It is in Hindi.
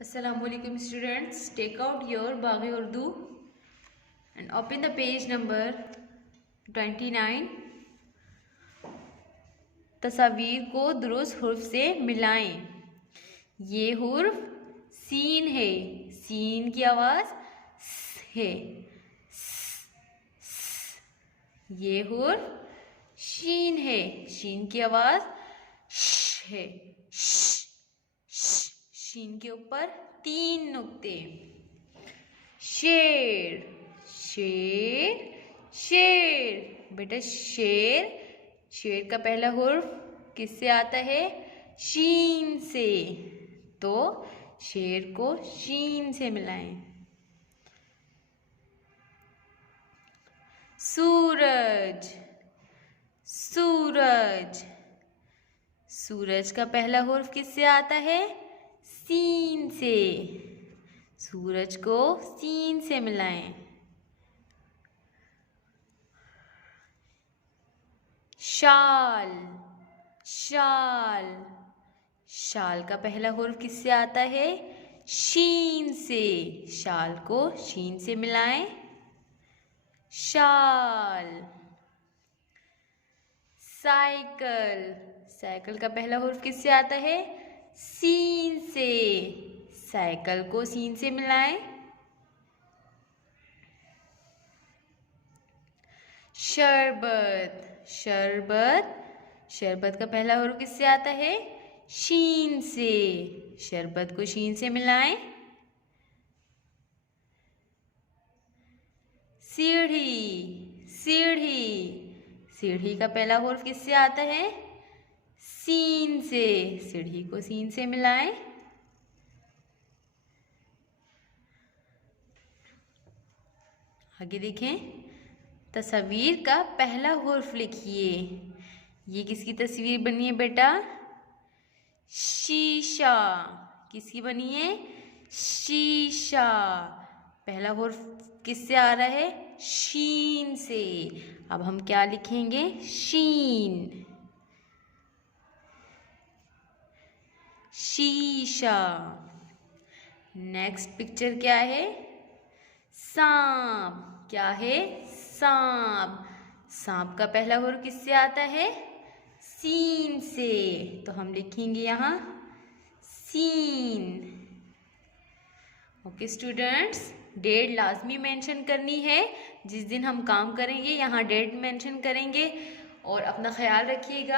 Assalamu alaikum students. Take out your Baghi Urdu and open the page number 29. तस्वीर को दुरुस्त हुर्फ से मिलाएं. ये हुर्फ सीन है, सीन की आवाज़ स है. ये हुर्फ शीन है, शीन की आवाज़ श है. शीन के ऊपर 3 नुक्ते. शेर, शेर, शेर. बेटा शेर, शेर का पहला हुर्फ किससे आता है? शीन से. तो शेर को शीन से मिलाएं. सूरज, सूरज. सूरज का पहला हुर्फ किससे आता है? सीन से. सूरज को सीन से मिलाएं. शाल, शाल. शाल का पहला हुर्फ किससे आता है? शीन से. शाल को शीन से मिलाएं. शाल. साइकिल, साइकिल का पहला हुर्फ किससे आता है? सीन से. साइकिल को सीन से मिलाएं. शरबत, शरबत. शरबत का पहला हुर्फ किससे आता है? शीन से. शरबत को शीन से मिलाएं. सीढ़ी, सीढ़ी. सीढ़ी का पहला हुर्फ किससे आता है? सीन से. सीढ़ी को सीन से मिलाएं. आगे देखें. तस्वीर का पहला हुर्फ लिखिए. ये किसकी तस्वीर बनी है बेटा? शीशा. किसकी बनी है? शीशा. पहला हुर्फ किससे आ रहा है? शीन से. अब हम क्या लिखेंगे? शीन. शीशा. नेक्स्ट पिक्चर क्या है? सांप. क्या है? सांप. सांप का पहला हुर्फ किससे आता है? सीन से. तो हम लिखेंगे यहाँ सीन. ओके स्टूडेंट्स, डेट लाजमी मेंशन करनी है. जिस दिन हम काम करेंगे यहाँ डेट मेंशन करेंगे. और अपना ख्याल रखिएगा.